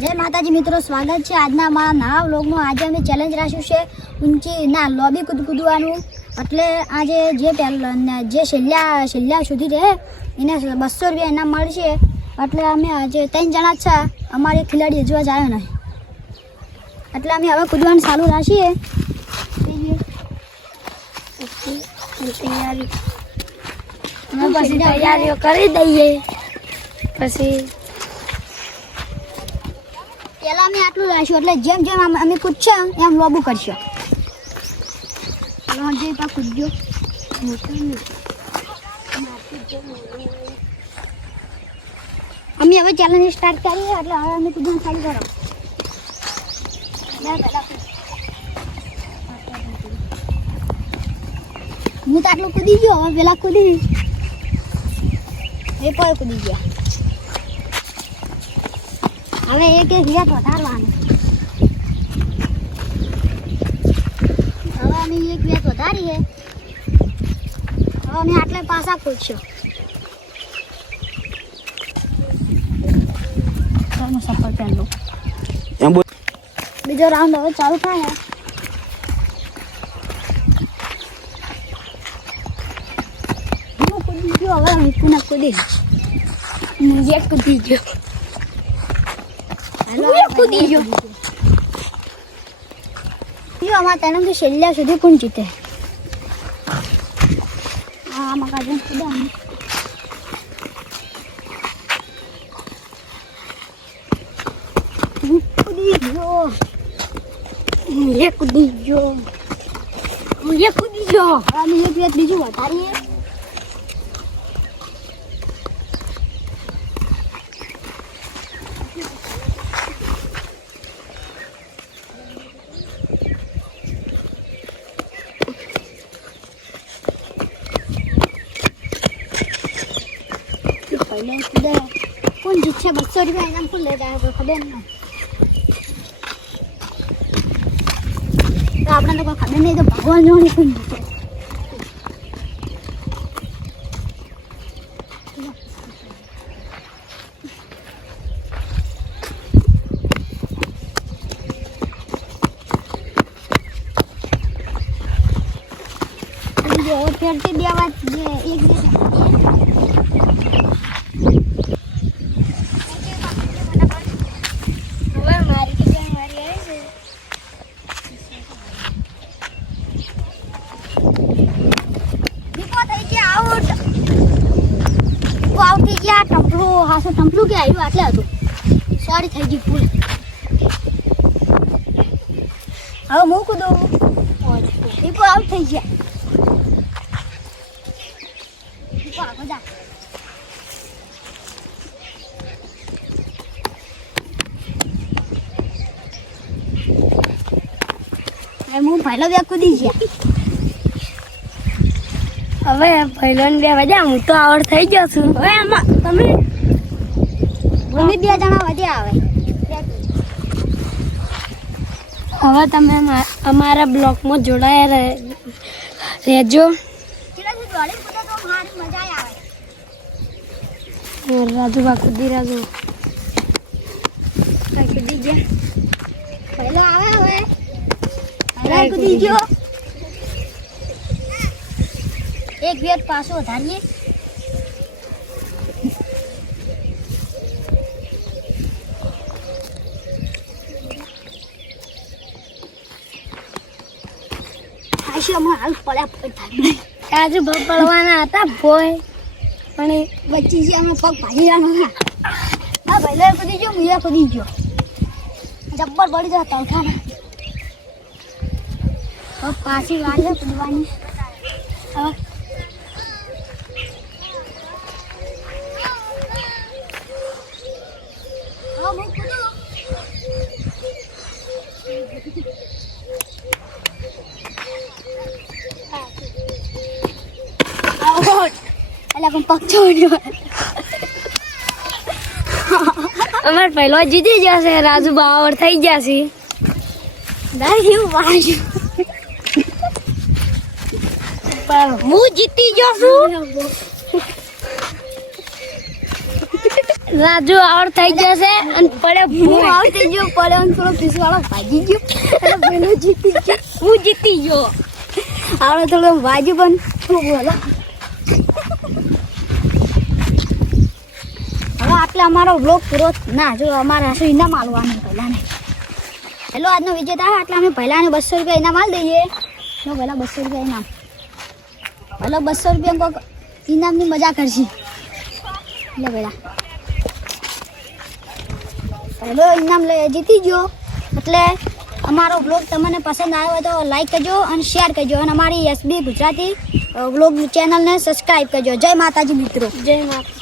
જય માતાજી મિત્રો, સ્વાગત છે આજના અમારા નવા વ્લોગમાં. આજે અમે ચેલેન્જ રાખ્યું છે ઊંચી, ના, લોબી કૂદ, કૂદવાનું. એટલે આજે જે જે છેલ્લા છેલ્લા સુધી રહે, એને બસો રૂપિયા ઇનામ મળશે. એટલે અમે આજે ત્રણ જણા જ છે. અમારે ખેલાડી હજુ જ આવ્યો નહીં એટલે અમે હવે કૂદવાનું ચાલુ રાખીએ. તૈયારી પછી તૈયારીઓ કરી દઈએ. પછી પહેલાં અમે આટલું લાવીશું એટલે જેમ જેમ અમે કૂદશે એમ લોબુ કરશે. જે પા કૂદજો અમે હવે ચેલેન્જ સ્ટાર્ટ કરીએ, એટલે હવે અમે કૂદવાનું ચાલુ કરો. હું તો આટલું કૂદી ગયો, હવે પેલા કૂદી. એ પણ કૂદી ગયા. હવે એક એક હેત વધારવાનું હવે અમે એક હેત વધારીએ હવે અમે આટલે સફર પહેલો બીજો રાઉન્ડ હવે ચાલુ થાય. હું કૂદી ગયો? હવે કુદી ગયો. કૂદી ગયો. જો. આમાં તેનાથી છેલ્લા સુધી કોણ જીતે? આમાં કૂદવાનું હું કૂદી ગયો મુજે કૂદી ગયો મુજે કૂદી ગયો હવે એક બીજું વધારીએ. પહેલે કૂદે કોણ જીતશે બસો રૂપિયા ઇનામ કોણ લઈ જાય ખબર નહીં તો આપણે તો કોઈ ખબર નહીં તો ભગવાન જોવાની કોણ જીતે વાત જે એક બે હવે મારી કે મારી આવી છે દીપો થઈ ગયા આઉટ આવતી ગયા ટપલું હાસો ટપલું કે આવ્યું આટલે હતું? સોરી થઈ ગઈ ભૂલ. હવે હું કૂદું દીપો આઉટ થઈ ગયા. દીપો આગળ જા હું પહેલો બે કૂદી ગયા? હવે પહેલો બે વાગ્યા હું તો આવડ થઈ ગયો છું. હવે આમાં તમે અમે બે જણા વધ્યા આવે. હવે તમે અમારા બ્લોકમાં જોડાયા રહે- રહેજો. રાજુ બા કુદી રાજુ. કુદી ગયા? પહેલો આવે હવે. કૂદી ગયો? એક વેટ પાછો પડ પડવાના હતા ભોય. પણ બચી છે અમે પગ ભાજી રહ્યા હા પહેલો કૂદી ગયો મીરા કૂદી ગયો. જબ્બર પડી જાય તવઠાને પગ પાછી કૂદવાની હવે હવે હું કૂદું. અમાર પહેલો જીતી જશે રાજુ બાવર થઈ જશે પણ હું જીતી ગયો છું રાજુ આવડ થઈ જશે અને પડે હું થઈ ગયો પડે અને થોડો પીસ વાળો ભાગી ગયો એટલે પેલો જીતી ગયો હું જીતી ગયો આવડે થોડો વાજુ પણ થોડું બોલો હવે આટલે અમારો બ્લોગ પૂરો ના, જો અમારે હશું ઇનામ આલવાનું પહેલાને. હેલો, આજનો વિજેતા એટલે અમે પહેલાને બસો રૂપિયા ઇનામ આલી દઈએ. જો પહેલાં બસો રૂપિયા ઇનામ. પહેલાં બસો રૂપિયા કોઈક ઇનામની મજા કરશે. લે પહેલાં પહેલો ઇનામ લઈ જીતી ગયો. એટલે અમારો બ્લોગ તમને પસંદ આવ્યો તો લાઈક કરજો અને શેર કરજો. અને અમારી એસબી ગુજરાતી બ્લોગ ચેનલને સબસ્ક્રાઈબ કરજો. જય માતાજી મિત્રો. જય માતા